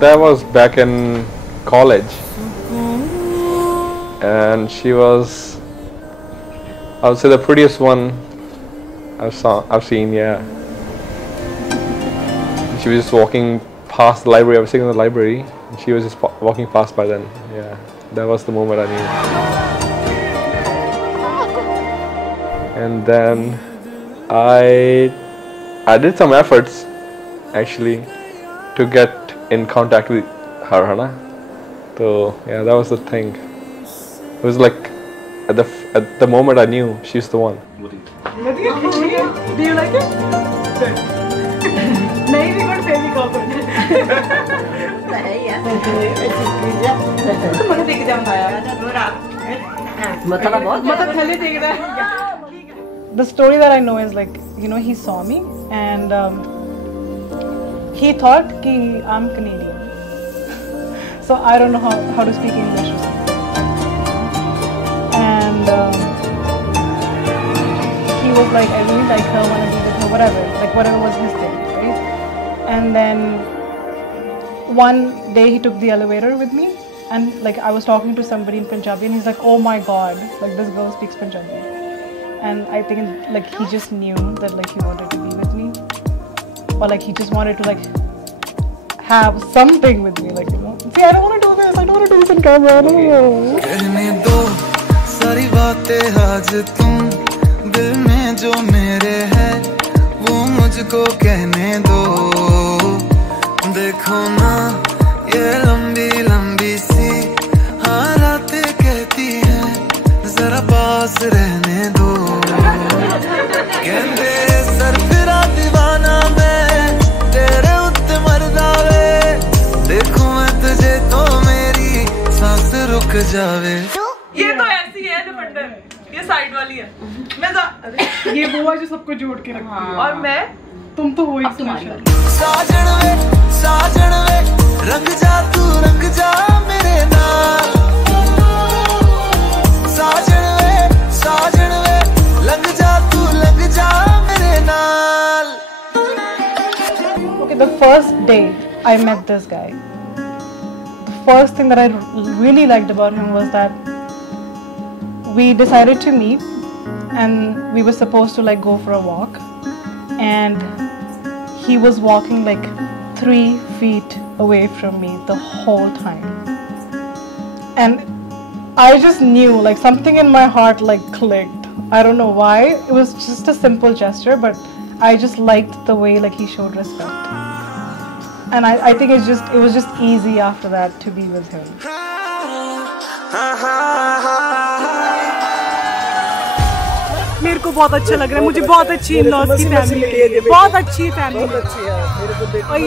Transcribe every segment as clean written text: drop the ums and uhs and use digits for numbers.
That was back in college, and she was, I would say, the prettiest one I've seen. Yeah, she was just walking past the library. I was sitting in the library, and she was just walking past by then. Yeah, that was the moment I knew. And then I did some efforts actually to get in contact with her, Hana. So yeah, that was the thing. It was like at the moment I knew she's the one. Do you like it? Good. Maybe good baby couple. The story that I know is like, you know, he saw me and he thought that I'm Canadian. So I don't know how to speak English or something. And he was like, I really like her, want to be with her, whatever was his thing, right? And then one day he took the elevator with me, and like I was talking to somebody in Punjabi, and he's like, oh my god, like this girl speaks Punjabi. And I think like he just knew that like he wanted to be with me, or like he just wanted to like have something with me, like, you know. See, I don't want to do this. I don't want to do this in camera. No. सारी बातें आज तुम दिल में जो मेरे है वो मुझको कहने दो देखो ना ये लंबी लंबी सी हाँ रातें कहती हैं जरा पास रहने दो कहते सर फिरा दीवाना मैं तेरे उत्ते मरदा वे देखो मैं तुझे तो मेरी सांस रुक जावे ये तो ऐसी है डिपेंडेंट ये साइड वाली है मैं ये वो है जो सबको जोड़ के रखती है और मैं तुम तो हो ही स्पेशल साजन वे रंग जा मेरे नाल साजन वे लंग जा मेरे नाल Okay, the first day I met this guy, the first thing that I really liked about him was that we decided to meet and we were supposed to like go for a walk, and he was walking like 3 feet away from me the whole time, and I just knew like something in my heart like clicked. I don't know why. It was just a simple gesture, but I just liked the way like he showed respect, and I think it was just easy after that to be with him. मेरे को बहुत अच्छा लग रहा है, मुझे बहुत अच्छी इन-लॉज की फैमिली, बहुत अच्छी फैमिली, बहुत अच्छी है मेरे को देख, और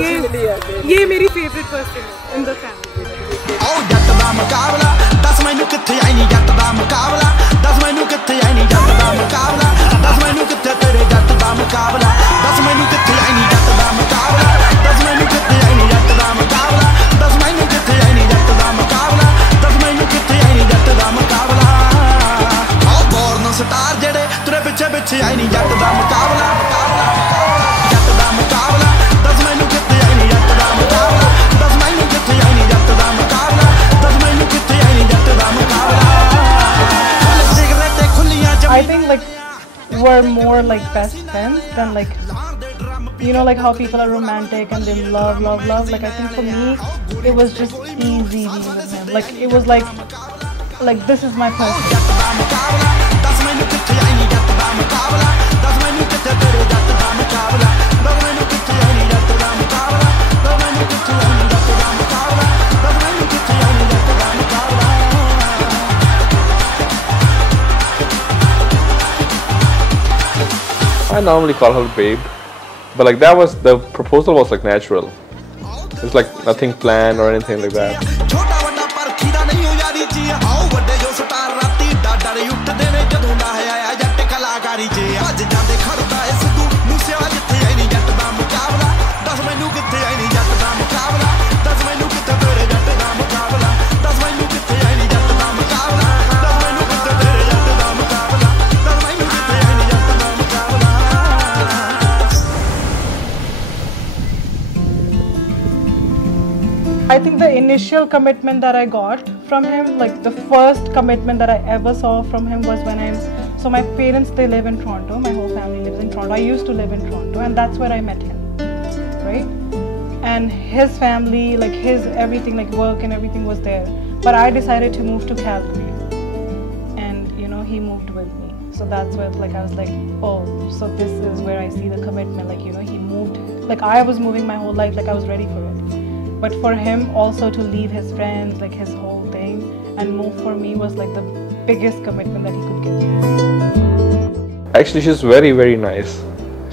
ये मेरी फेवरेट पर्सन है इन द फैमिली। ओ जट दा मुकाबला दस मैनू किथे आई नहीं जट दा मुकाबला दस मैनू किथे आई नहीं जट दा मुकाबला दस मैनू किथे तेरे जट दा मुकाबला दस मैनू किथे आई नहीं जट दा मुकाबला दस मैनू किथे आई नहीं जट दा मुकाबला दस मैनू किथे आई नहीं जट दा मुकाबला दस मैनू किथे आई नहीं जट दा मुकाबला ओ बॉर्न स्टार जेड़े तुरे पिछे पिछे आई नहीं जट दा मुकाबला जट दा मुकाबला दस मैनू किथे आई नहीं जट दा मुकाबला दस मैनू किथे आई नहीं जट दा मुकाबला दस मैनू किथे आई नहीं जट दा मुकाबला I think like we're more like best friends than like, you know, like how people are romantic and they love. Like I think for me it was just easy being with him. Like it was like this is my person. I normally call her babe, but like that was, the proposal was like natural. It's like nothing planned or anything like that. I think the initial commitment that I got from him, like the first commitment that I ever saw from him was when so my parents, they live in Toronto, my whole family lives in Toronto. I used to live in Toronto, and that's where I met him, right? And his family, like his everything, like work and everything was there. But I decided to move to Calgary, and you know, he moved with me. So that's where like I was like, oh, so this is where I see the commitment. Like, you know, he moved, like I was moving my whole life, like I was ready for it. But for him also to leave his friends, like his whole thing, and move for me was like the biggest commitment that he could give. Actually, she's very, very nice.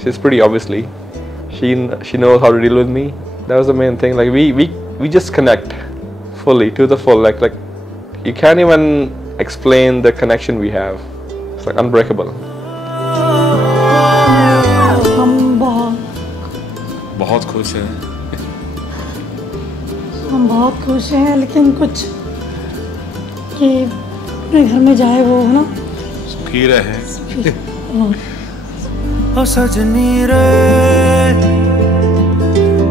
She's pretty, obviously. She knows how to deal with me. That was the main thing. Like we just connect fully to the full. Like you can't even explain the connection we have. It's like unbreakable. हम बहुत खुश हैं। हम बहुत खुश हैं, लेकिन कुछ कि अपने घर में जाए वो है ना, सुखी रहे। ओ सजनी रे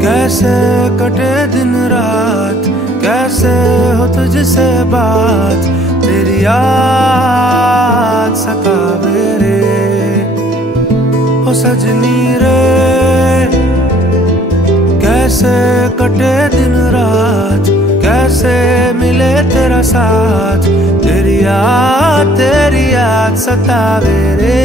कैसे कटे दिन रात, कैसे हो तुझसे बात, तेरी याद सतावे रे। ओ सजनी रे कैसे कटे दिन रात, कैसे मिले तेरा साथ, तेरी याद सतावे रे।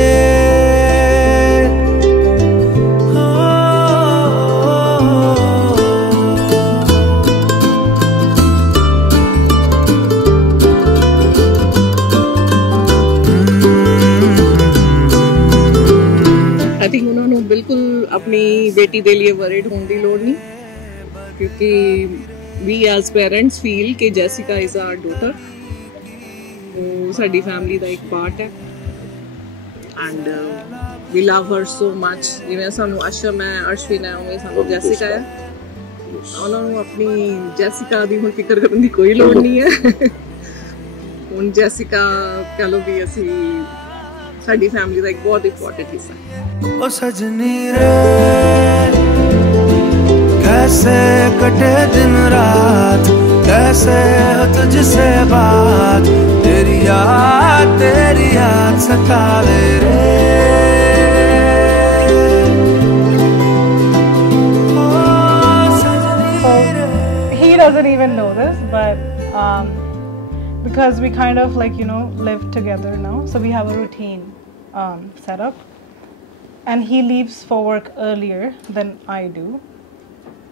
आई थिंक उन्होंने बिल्कुल अपनी बेटी के लिए वरीड होने की लोड़ नहीं, क्योंकि वी एज पेरेंट्स फील कि जैसिका इज आवर डॉटर, वो साडी फैमिली का एक पार्ट है and we love her so much. जिवें सानू अशम है, अश्विन है, उवें सानू जैसिका है। उन्होंने अपनी जैसिका की हुण फिक्र करने की कोई लोड़ नहीं है। हुण जैसिका कह लो भी असी साडी फैमिली का एक बहुत इंपॉर्टेंट हिस्सा है। ओ सजनी रे कैसे कटे दिन रात, कैसे हो तुझसे बात, तेरी याद सतावे रे। ओ सजनी रे। He doesn't even know this, but because we kind of like, you know, live together now, so we have a routine set up, and he leaves for work earlier than I do,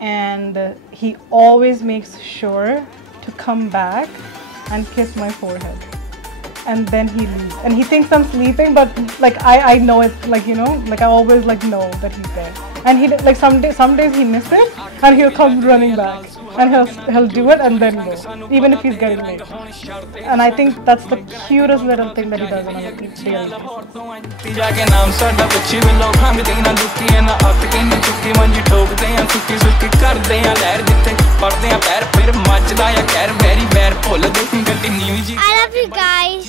and he always makes sure to come back and kiss my forehead, and then he leaves, and he thinks I'm sleeping, but like I know it, like, you know, like I always like know that he's there, and he like some days he misses it and he'll come running back and he'll do it and then go, even if he's getting late. And I think that's the cutest little thing that he does on a daily basis. I love you guys.